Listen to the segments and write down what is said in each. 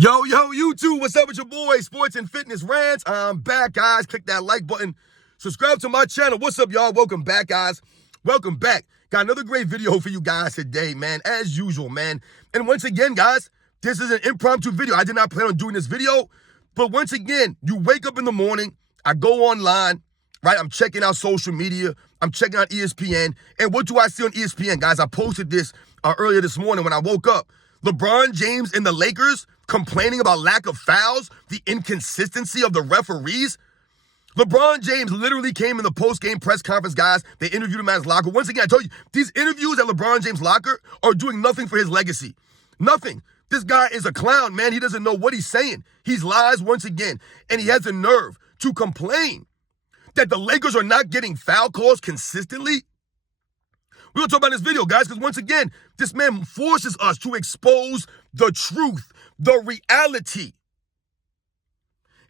Yo, YouTube, what's up with your boy, Sports and Fitness Rants? I'm back, guys. Click that like button. Subscribe to my channel. What's up, y'all? Welcome back, guys. Welcome back. Got another great video for you guys today, man, as usual, man. And once again, guys, this is an impromptu video. I did not plan on doing this video, but once again, you wake up in the morning, I go online, right? I'm checking out social media. I'm checking out ESPN. And what do I see on ESPN, guys? I posted this earlier this morning when I woke up. LeBron James and the Lakers complaining about lack of fouls, the inconsistency of the referees. LeBron James literally came in the post-game press conference, guys. They interviewed him at his locker. Once again, I told you, these interviews at LeBron James' locker are doing nothing for his legacy. Nothing. This guy is a clown, man. He doesn't know what he's saying. He's lies once again. And he has the nerve to complain that the Lakers are not getting foul calls consistently. We're going to talk about this video, guys, because once again, this man forces us to expose the truth, the reality.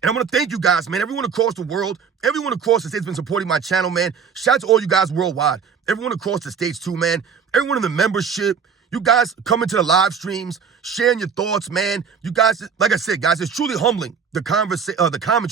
And I want to thank you guys, man. Everyone across the world, everyone across the states has been supporting my channel, man. Shout out to all you guys worldwide. Everyone across the states too, man. Everyone in the membership. You guys coming to the live streams, sharing your thoughts, man. You guys, like I said, guys, it's truly humbling, the comments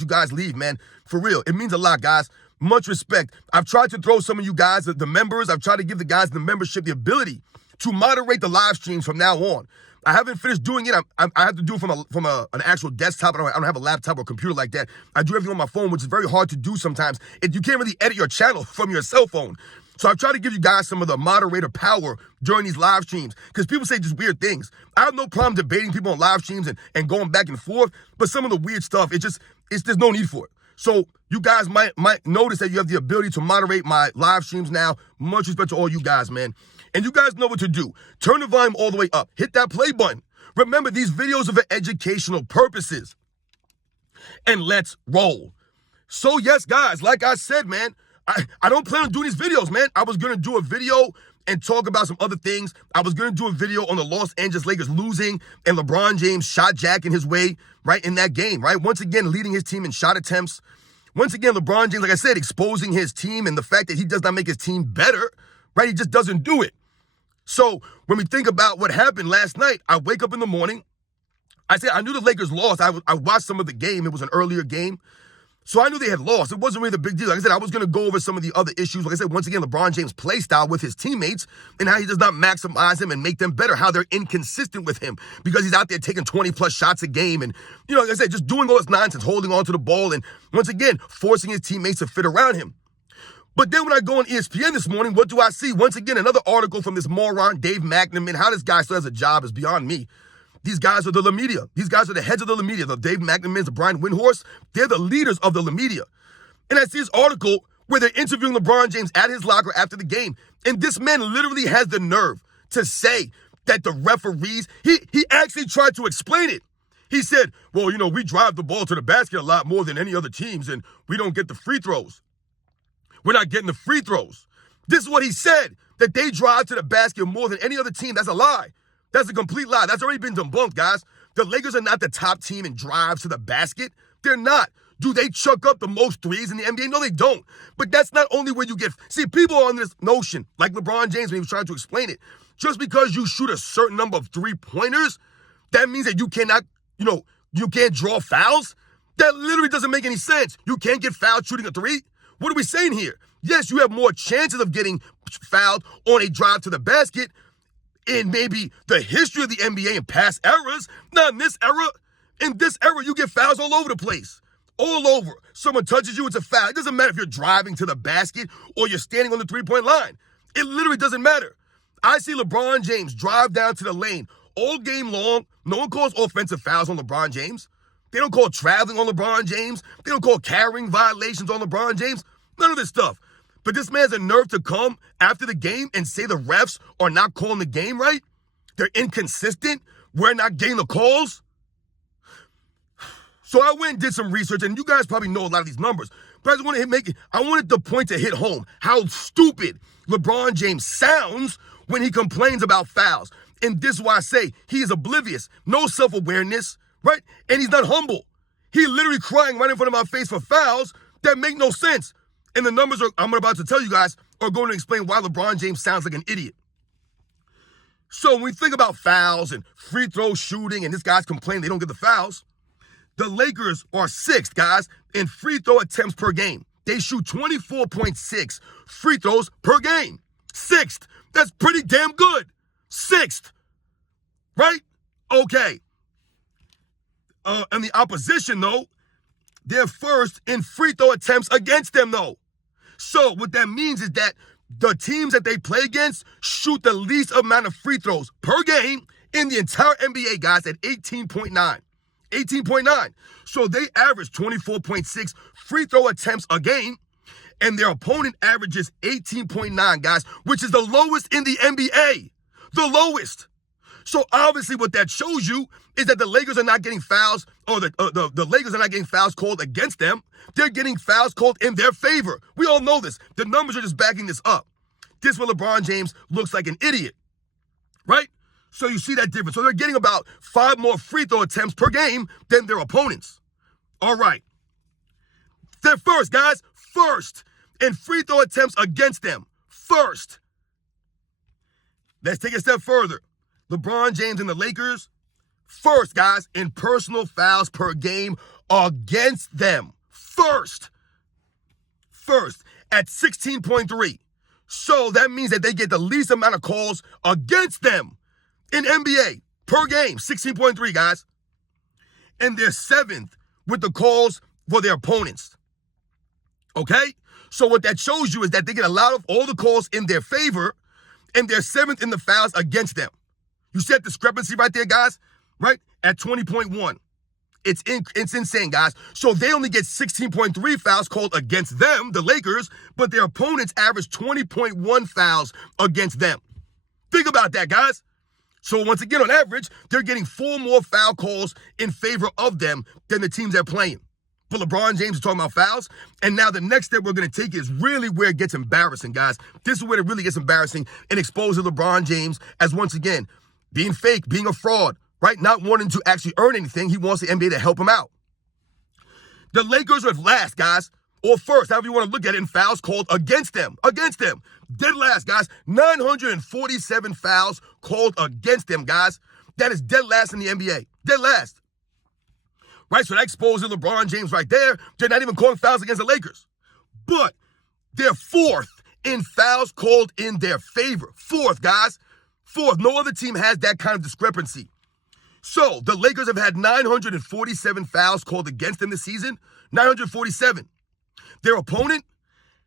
you guys leave, man. For real. It means a lot, guys. Much respect. I've tried to throw some of you guys, the members, I've tried to give the guys in the membership the ability to moderate the live streams from now on. I haven't finished doing it. I have to do it from an actual desktop. I don't have a laptop or computer like that. I do everything on my phone, which is very hard to do sometimes. You can't really edit your channel from your cell phone. So I've tried to give you guys some of the moderator power during these live streams because people say just weird things. I have no problem debating people on live streams and going back and forth, but some of the weird stuff, there's no need for it. So you guys might notice that you have the ability to moderate my live streams now. Much respect to all you guys, man. And you guys know what to do. Turn the volume all the way up. Hit that play button. Remember, these videos are for educational purposes. And let's roll. So yes, guys, like I said, man, I don't plan on doing these videos, man. I was going to do a video and talk about some other things. I was going to do a video on the Los Angeles Lakers losing and LeBron James shot jacking his way, right, in that game, right? Once again, leading his team in shot attempts. Once again, LeBron James, like I said, exposing his team and the fact that he does not make his team better, right? He just doesn't do it. So when we think about what happened last night, I wake up in the morning. I said I knew the Lakers lost. I watched some of the game. It was an earlier game. So I knew they had lost. It wasn't really the big deal. Like I said, I was going to go over some of the other issues. Like I said, once again, LeBron James' play style with his teammates and how he does not maximize them and make them better, how they're inconsistent with him because he's out there taking 20-plus shots a game and, like I said, just doing all this nonsense, holding on to the ball and, once again, forcing his teammates to fit around him. But then when I go on ESPN this morning, what do I see? Once again, another article from this moron, Dave McNamara. How this guy still has a job is beyond me. These guys are the La Media. These guys are the heads of the La Media. The Dave McNamara, the Brian Windhorst, they're the leaders of the La Media. And I see this article where they're interviewing LeBron James at his locker after the game. And this man literally has the nerve to say that the referees, he actually tried to explain it. He said, well, we drive the ball to the basket a lot more than any other teams, and we don't get the free throws. We're not getting the free throws. This is what he said, that they drive to the basket more than any other team. That's a lie. That's a complete lie. That's already been debunked, guys. The Lakers are not the top team in drives to the basket. They're not. Do they chuck up the most threes in the NBA? No, they don't. But that's not only where you get... See, people are on this notion, like LeBron James when he was trying to explain it. Just because you shoot a certain number of three-pointers, that means that you cannot, you can't draw fouls? That literally doesn't make any sense. You can't get fouled shooting a three? What are we saying here? Yes, you have more chances of getting fouled on a drive to the basket in maybe the history of the NBA in past eras. Not in this era. In this era, you get fouls all over the place. All over. Someone touches you, it's a foul. It doesn't matter if you're driving to the basket or you're standing on the three-point line. It literally doesn't matter. I see LeBron James drive down to the lane all game long. No one calls offensive fouls on LeBron James. They don't call traveling on LeBron James. They don't call carrying violations on LeBron James. None of this stuff. But this man has a nerve to come after the game and say the refs are not calling the game right. They're inconsistent. We're not getting the calls. So I went and did some research, and you guys probably know a lot of these numbers. But I just want to I wanted the point to hit home how stupid LeBron James sounds when he complains about fouls. And this is why I say he is oblivious, no self-awareness, right? And he's not humble. He literally crying right in front of my face for fouls that make no sense. And the numbers I'm about to tell you guys are going to explain why LeBron James sounds like an idiot. So when we think about fouls and free throw shooting, and this guy's complaining they don't get the fouls, the Lakers are sixth, guys, in free throw attempts per game. They shoot 24.6 free throws per game. Sixth. That's pretty damn good. Sixth. Right? Okay. And the opposition, though, they're first in free throw attempts against them, though. So what that means is that the teams that they play against shoot the least amount of free throws per game in the entire NBA, guys, at 18.9. 18.9. So they average 24.6 free throw attempts a game, and their opponent averages 18.9, guys, which is the lowest in the NBA. The lowest. So obviously what that shows you is that the Lakers are not getting fouls, or the Lakers are not getting fouls called against them. They're getting fouls called in their favor. We all know this. The numbers are just backing this up. This is where LeBron James looks like an idiot, right? So you see that difference. So they're getting about 5 more free throw attempts per game than their opponents. All right. They're first, guys. First in free throw attempts against them. First. Let's take a step further. LeBron James and the Lakers, first, guys, in personal fouls per game against them. First at 16.3. So that means that they get the least amount of calls against them in NBA per game, 16.3, guys. And they're seventh with the calls for their opponents. Okay? So what that shows you is that they get a lot of all the calls in their favor, and they're seventh in the fouls against them. You see that discrepancy right there, guys? Right? At 20.1. It's insane, guys. So they only get 16.3 fouls called against them, the Lakers, but their opponents average 20.1 fouls against them. Think about that, guys. So once again, on average, they're getting 4 more foul calls in favor of them than the teams they're playing. But LeBron James is talking about fouls, and now the next step we're going to take is really where it gets embarrassing, guys. This is where it really gets embarrassing and exposes LeBron James as, once again, being fake, being a fraud, right? Not wanting to actually earn anything. He wants the NBA to help him out. The Lakers are last, guys, or first, however you want to look at it, in fouls called against them. Against them. Dead last, guys. 947 fouls called against them, guys. That is dead last in the NBA. Dead last. Right? So that exposes LeBron James right there. They're not even calling fouls against the Lakers. But they're fourth in fouls called in their favor. Fourth, guys. Fourth. No other team has that kind of discrepancy. So the Lakers have had 947 fouls called against them this season. 947. Their opponent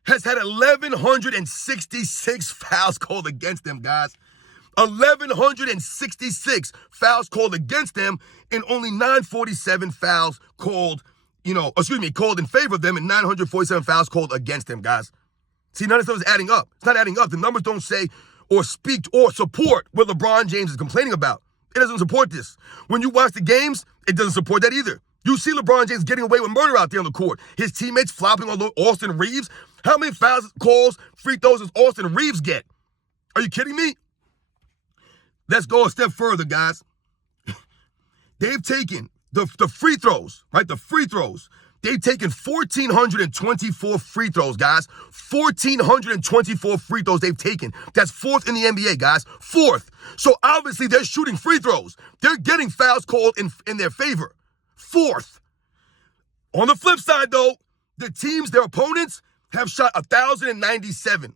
has had 1,166 fouls called against them, guys. 1,166 fouls called against them, and only 947 fouls called in favor of them, and 947 fouls called against them, guys. See, none of this stuff is adding up. It's not adding up. The numbers don't say or speak or support what LeBron James is complaining about. It doesn't support this. When you watch the games, it doesn't support that either. You see LeBron James getting away with murder out there on the court. His teammates flopping on Austin Reeves. How many fouls, calls, free throws does Austin Reeves get? Are you kidding me? Let's go a step further, guys. They've taken the free throws, right? The free throws. They've taken 1,424 free throws, guys. 1,424 free throws they've taken. That's fourth in the NBA, guys. Fourth. So obviously they're shooting free throws. They're getting fouls called in their favor. Fourth. On the flip side, though, the teams, their opponents, have shot 1,097.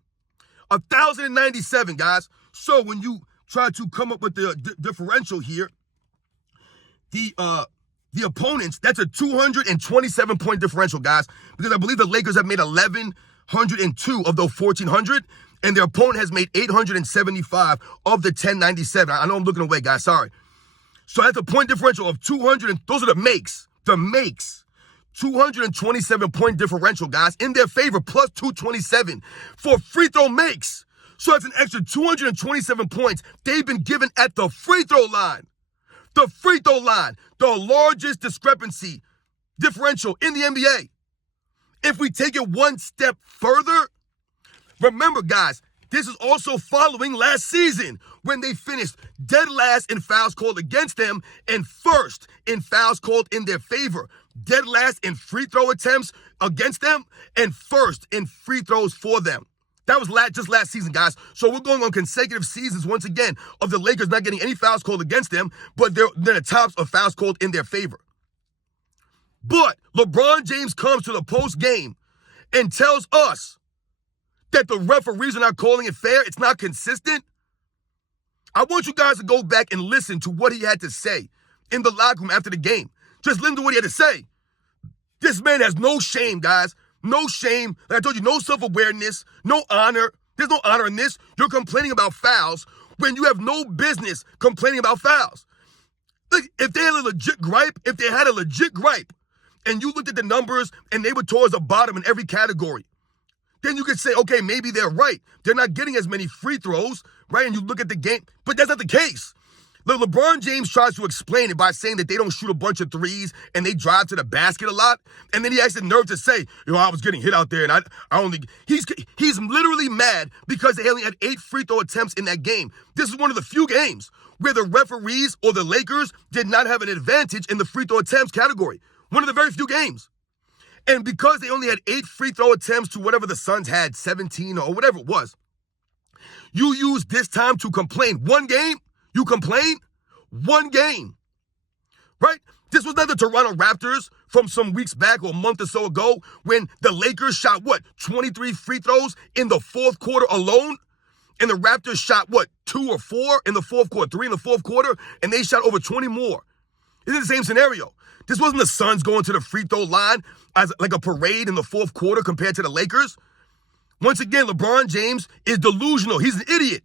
1,097, guys. So when you try to come up with the differential here, the opponents, that's a 227-point differential, guys, because I believe the Lakers have made 1,102 of those 1,400, and their opponent has made 875 of the 1,097. I know I'm looking away, guys. Sorry. So that's a point differential of 200, and those are the makes. The makes. 227-point differential, guys, in their favor, plus 227 for free throw makes. So that's an extra 227 points they've been given at the free throw line. The free throw line, the largest discrepancy differential in the NBA. If we take it one step further, remember, guys, this is also following last season when they finished dead last in fouls called against them and first in fouls called in their favor. Dead last in free throw attempts against them and first in free throws for them. That was just last season, guys. So we're going on consecutive seasons, once again, of the Lakers not getting any fouls called against them, but they're the tops of fouls called in their favor. But LeBron James comes to the post game and tells us that the referees are not calling it fair. It's not consistent. I want you guys to go back and listen to what he had to say in the locker room after the game. Just listen to what he had to say. This man has no shame, guys. No shame. Like I told you, no self-awareness, no honor. There's no honor in this. You're complaining about fouls when you have no business complaining about fouls. Look, if they had a legit gripe, and you looked at the numbers and they were towards the bottom in every category, then you could say, okay, maybe they're right. They're not getting as many free throws, right? And you look at the game, but that's not the case. LeBron James tries to explain it by saying that they don't shoot a bunch of threes and they drive to the basket a lot. And then he has the nerve to say, I was getting hit out there and I only... He's literally mad because they only had 8 free throw attempts in that game. This is one of the few games where the referees or the Lakers did not have an advantage in the free throw attempts category. One of the very few games. And because they only had 8 free throw attempts to whatever the Suns had, 17 or whatever it was, you use this time to complain. One game? You complain? One game, right? This was not the Toronto Raptors from some weeks back or a month or so ago when the Lakers shot, 23 free throws in the fourth quarter alone? And the Raptors shot, 2 or 4 in the fourth quarter, 3 in the fourth quarter, and they shot over 20 more. It's the same scenario. This wasn't the Suns going to the free throw line as like a parade in the fourth quarter compared to the Lakers. Once again, LeBron James is delusional. He's an idiot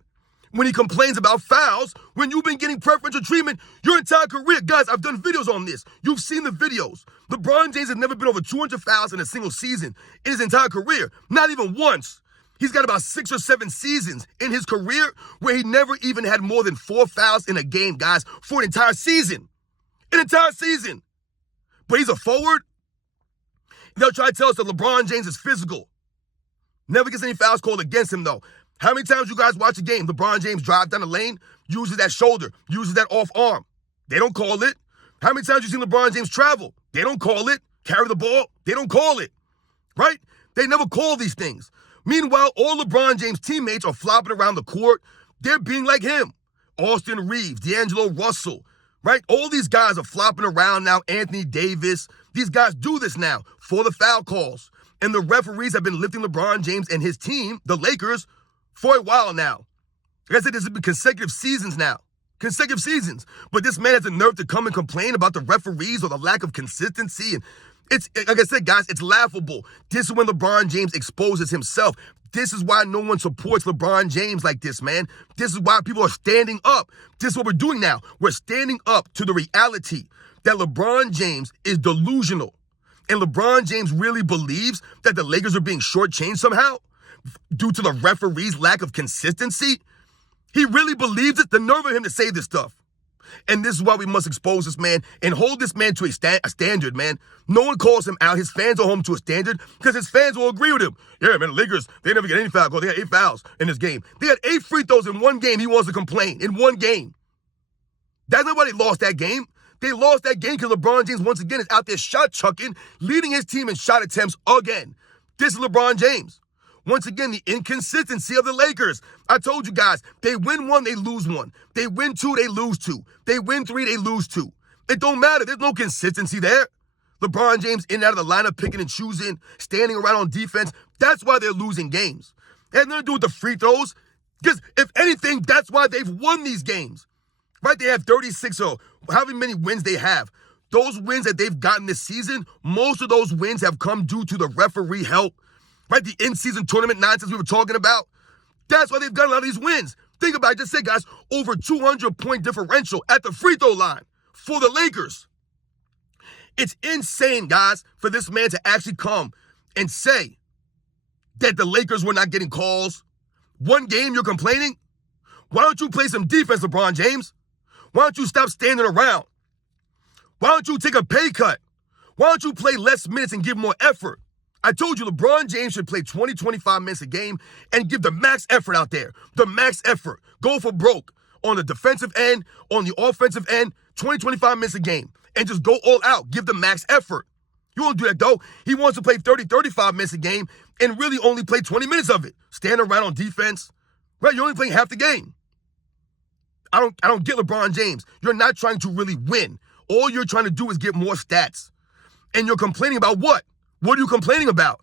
when he complains about fouls when you've been getting preferential treatment your entire career. Guys, I've done videos on this. You've seen the videos. LeBron James has never been over 200 fouls in a single season in his entire career. Not even once. He's got about 6 or 7 seasons in his career where he never even had more than 4 fouls in a game, guys, for an entire season. An entire season. But he's a forward. They'll try to tell us that LeBron James is physical. Never gets any fouls called against him, though. How many times you guys watch a game? LeBron James drives down the lane, uses that shoulder, uses that off arm. They don't call it. How many times you seen LeBron James travel? They don't call it. Carry the ball? They don't call it. Right? They never call these things. Meanwhile, all LeBron James teammates are flopping around the court. They're being like him. Austin Reeves, D'Angelo Russell, right? All these guys are flopping around now. Anthony Davis. These guys do this now for the foul calls. And the referees have been lifting LeBron James and his team, the Lakers, for a while now. Like I said, this has been consecutive seasons now. Consecutive seasons. But this man has the nerve to come and complain about the referees or the lack of consistency. And it's, like I said, guys, it's laughable. This is when LeBron James exposes himself. This is why no one supports LeBron James like this, man. This is why people are standing up. This is what we're doing now. We're standing up to the reality that LeBron James is delusional. And LeBron James really believes that the Lakers are being shortchanged somehow due to the referee's lack of consistency. He really believes it. The nerve of him to say this stuff. And this is why we must expose this man and hold this man to a standard, man. No one calls him out. His fans are home to a standard because his fans will agree with him. Yeah, man, the Lakers, they never get any foul calls. They had 8 fouls in this game. They had 8 free throws in one game. He wants to complain in one game. That's not why they lost that game. They lost that game because LeBron James, once again, is out there shot chucking, leading his team in shot attempts again. This is LeBron James. Once again, the inconsistency of the Lakers. I told you guys, they win 1, they lose 1. They win 2, they lose 2. They win 3, they lose 2. It don't matter. There's no consistency there. LeBron James in and out of the lineup, picking and choosing, standing around on defense. That's why they're losing games. It has nothing to do with the free throws. Because if anything, that's why they've won these games. Right? They have 36 or however many wins they have. Those wins that they've gotten this season, most of those wins have come due to the referee help. Right? The in-season tournament nonsense we were talking about. That's why they've got a lot of these wins. Think about it. Just say, guys, over 200-point differential at the free throw line for the Lakers. It's insane, guys, for this man to actually come and say that the Lakers were not getting calls. One game you're complaining? Why don't you play some defense, LeBron James? Why don't you stop standing around? Why don't you take a pay cut? Why don't you play less minutes and give more effort? I told you LeBron James should play 20, 25 minutes a game and give the max effort out there. The max effort. Go for broke on the defensive end, on the offensive end, 20, 25 minutes a game. And just go all out. Give the max effort. You won't do that, though. He wants to play 30, 35 minutes a game and really only play 20 minutes of it. Stand around on defense, right? You're only playing half the game. I don't get LeBron James. You're not trying to really win. All you're trying to do is get more stats. And you're complaining about what? What are you complaining about?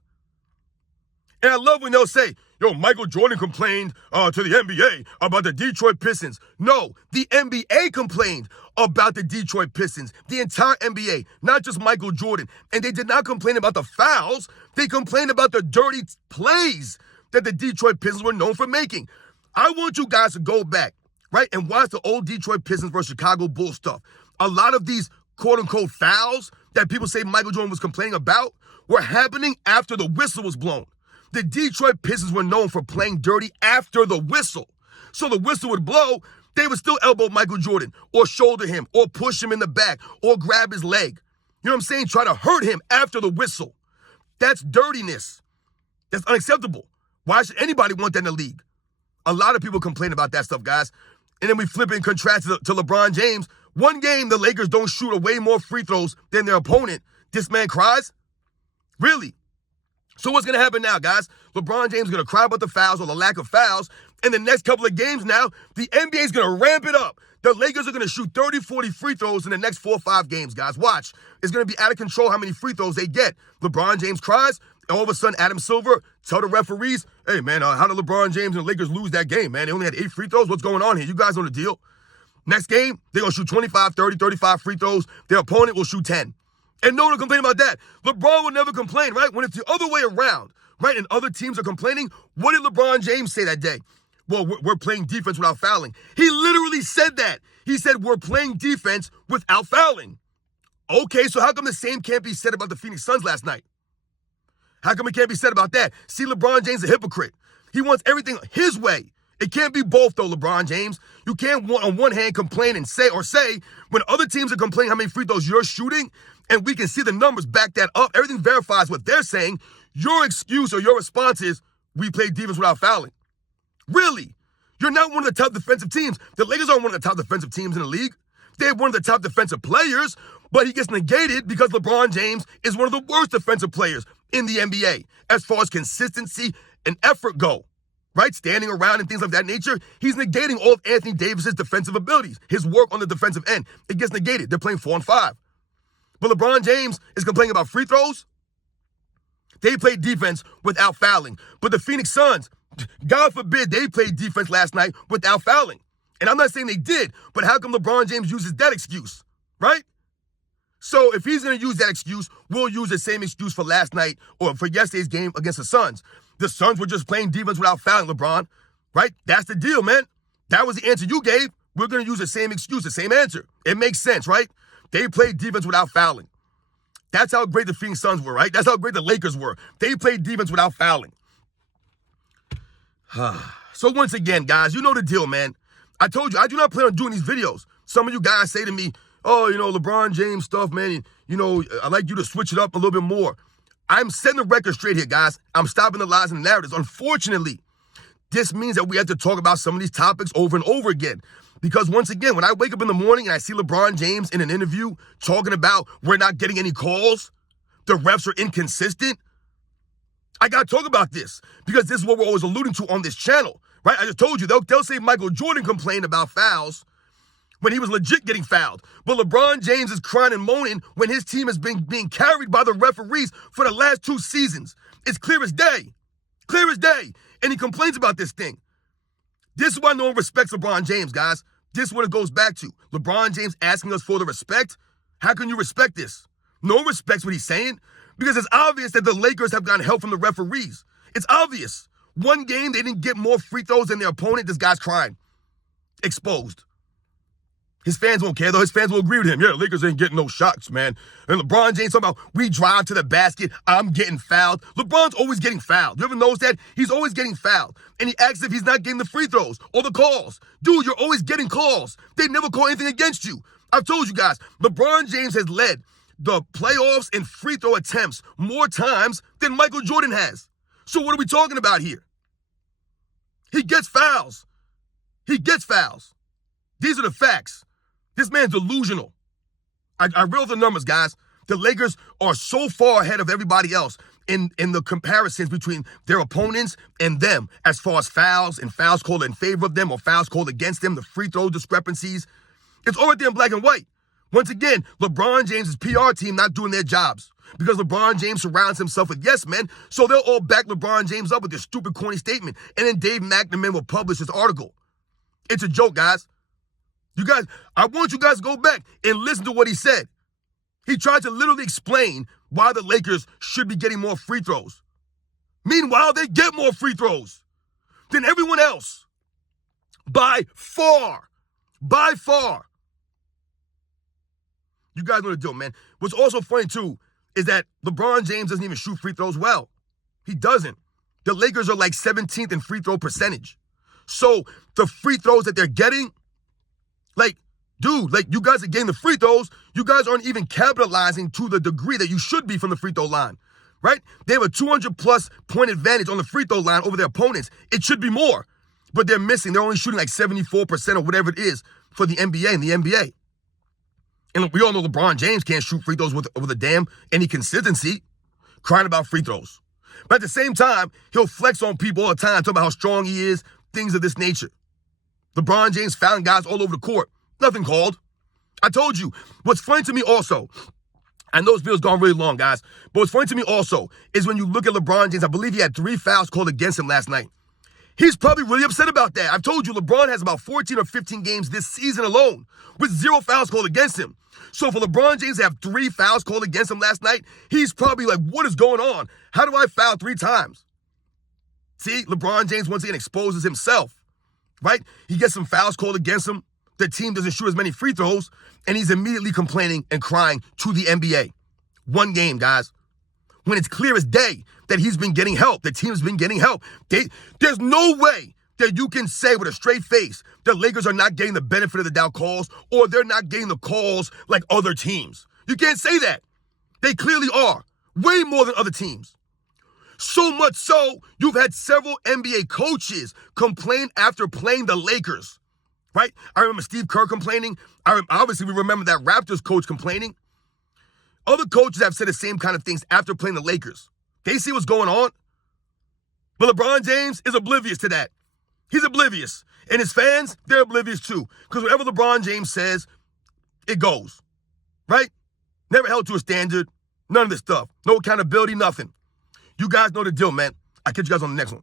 And I love when they'll say, yo, Michael Jordan complained to the NBA about the Detroit Pistons. No, the NBA complained about the Detroit Pistons. The entire NBA, not just Michael Jordan. And they did not complain about the fouls. They complained about the dirty plays that the Detroit Pistons were known for making. I want you guys to go back, right, and watch the old Detroit Pistons versus Chicago Bulls stuff. A lot of these quote-unquote fouls that people say Michael Jordan was complaining about were happening after the whistle was blown. The Detroit Pistons were known for playing dirty after the whistle. So the whistle would blow, they would still elbow Michael Jordan or shoulder him or push him in the back or grab his leg. You know what I'm saying? Try to hurt him after the whistle. That's dirtiness. That's unacceptable. Why should anybody want that in the league? A lot of people complain about that stuff, guys. And then we flip it and contrast it to LeBron James. One game, the Lakers don't shoot away more free throws than their opponent. This man cries? Really? So what's going to happen now, guys? LeBron James is going to cry about the fouls or the lack of fouls. And the next couple of games now, the NBA is going to ramp it up. The Lakers are going to shoot 30, 40 free throws in the next 4 or 5 games, guys. Watch. It's going to be out of control how many free throws they get. LeBron James cries. And all of a sudden, Adam Silver tell the referees, hey, man, how did LeBron James and the Lakers lose that game, man? They only had 8 free throws. What's going on here? You guys know the deal. Next game, they're going to shoot 25, 30, 35 free throws. Their opponent will shoot 10. And no one will complain about that. LeBron will never complain, right? When it's the other way around, right? And other teams are complaining. What did LeBron James say that day? Well, we're playing defense without fouling. He literally said that. He said, we're playing defense without fouling. Okay, so how come the same can't be said about the Phoenix Suns last night? How come it can't be said about that? See, LeBron James is a hypocrite. He wants everything his way. It can't be both, though, LeBron James. You can't, on one hand, complain and say when other teams are complaining how many free throws you're shooting, and we can see the numbers back that up, everything verifies what they're saying, your excuse or your response is, we play defense without fouling. Really? You're not one of the top defensive teams. The Lakers aren't one of the top defensive teams in the league. They're one of the top defensive players, but he gets negated because LeBron James is one of the worst defensive players in the NBA as far as consistency and effort go, right? Standing around and things of that nature. He's negating all of Anthony Davis's defensive abilities, his work on the defensive end. It gets negated. They're playing 4 on 5. But LeBron James is complaining about free throws. They played defense without fouling. But the Phoenix Suns, God forbid, they played defense last night without fouling. And I'm not saying they did, but how come LeBron James uses that excuse, right? So if he's going to use that excuse, we'll use the same excuse for last night or for yesterday's game against the Suns. The Suns were just playing defense without fouling, LeBron, right? That's the deal, man. That was the answer you gave. We're going to use the same excuse, the same answer. It makes sense, right? They played defense without fouling. That's how great the Phoenix Suns were, right? That's how great the Lakers were. They played defense without fouling. So once again, guys, you know the deal, man. I told you, I do not plan on doing these videos. Some of you guys say to me, oh, LeBron James stuff, man, I'd like you to switch it up a little bit more. I'm setting the record straight here, guys. I'm stopping the lies and the narratives. Unfortunately, this means that we have to talk about some of these topics over and over again. Because once again, when I wake up in the morning and I see LeBron James in an interview talking about we're not getting any calls, the refs are inconsistent, I got to talk about this because this is what we're always alluding to on this channel, right? I just told you, they'll say Michael Jordan complained about fouls when he was legit getting fouled. But LeBron James is crying and moaning when his team has been being carried by the referees for the last 2 seasons. It's clear as day. Clear as day. And he complains about this thing. This is why no one respects LeBron James, guys. This is what it goes back to. LeBron James asking us for the respect. How can you respect this? No one respects what he's saying because it's obvious that the Lakers have gotten help from the referees. It's obvious. One game, they didn't get more free throws than their opponent. This guy's crying. Exposed. His fans won't care, though. His fans will agree with him. Yeah, the Lakers ain't getting no shots, man. And LeBron James talking about, we drive to the basket, I'm getting fouled. LeBron's always getting fouled. You ever notice that? He's always getting fouled. And he asks if he's not getting the free throws or the calls. Dude, you're always getting calls. They never call anything against you. I've told you guys, LeBron James has led the playoffs in free throw attempts more times than Michael Jordan has. So what are we talking about here? He gets fouls. He gets fouls. These are the facts. This man's delusional. I read the numbers, guys. The Lakers are so far ahead of everybody else in the comparisons between their opponents and them as far as fouls and fouls called in favor of them or fouls called against them, the free throw discrepancies. It's all right there in black and white. Once again, LeBron James' PR team not doing their jobs because LeBron James surrounds himself with yes men, so they'll all back LeBron James up with this stupid, corny statement. And then Dave McNamara will publish this article. It's a joke, guys. You guys, I want you guys to go back and listen to what he said. He tried to literally explain why the Lakers should be getting more free throws. Meanwhile, they get more free throws than everyone else. By far. By far. You guys know the deal, man. What's also funny, too, is that LeBron James doesn't even shoot free throws well. He doesn't. The Lakers are like 17th in free throw percentage. So the free throws that they're getting, like, dude, like, you guys are getting the free throws. You guys aren't even capitalizing to the degree that you should be from the free throw line, right? They have a 200-plus point advantage on the free throw line over their opponents. It should be more, but they're missing. They're only shooting like 74% or whatever it is for the NBA and the NBA. And we all know LeBron James can't shoot free throws with a damn any consistency, crying about free throws. But at the same time, he'll flex on people all the time, talking about how strong he is, things of this nature. LeBron James found guys all over the court. Nothing called. I told you. What's funny to me also, I know this video's gone really long, guys, but what's funny to me also is when you look at LeBron James, I believe he had 3 fouls called against him last night. He's probably really upset about that. I've told you, LeBron has about 14 or 15 games this season alone with 0 fouls called against him. So for LeBron James to have 3 fouls called against him last night, he's probably like, what is going on? How do I foul 3 times? See, LeBron James once again exposes himself, right? He gets some fouls called against him. The team doesn't shoot as many free throws, and he's immediately complaining and crying to the NBA. One game, guys. When it's clear as day that he's been getting help, the team's been getting help. There's no way that you can say with a straight face the Lakers are not getting the benefit of the doubt calls or they're not getting the calls like other teams. You can't say that. They clearly are. Way more than other teams. So much so, you've had several NBA coaches complain after playing the Lakers. Right? I remember Steve Kerr complaining. Obviously, we remember that Raptors coach complaining. Other coaches have said the same kind of things after playing the Lakers. They see what's going on. But LeBron James is oblivious to that. He's oblivious. And his fans, they're oblivious too. Because whatever LeBron James says, it goes. Right? Never held to a standard. None of this stuff. No accountability, nothing. You guys know the deal, man. I'll catch you guys on the next one.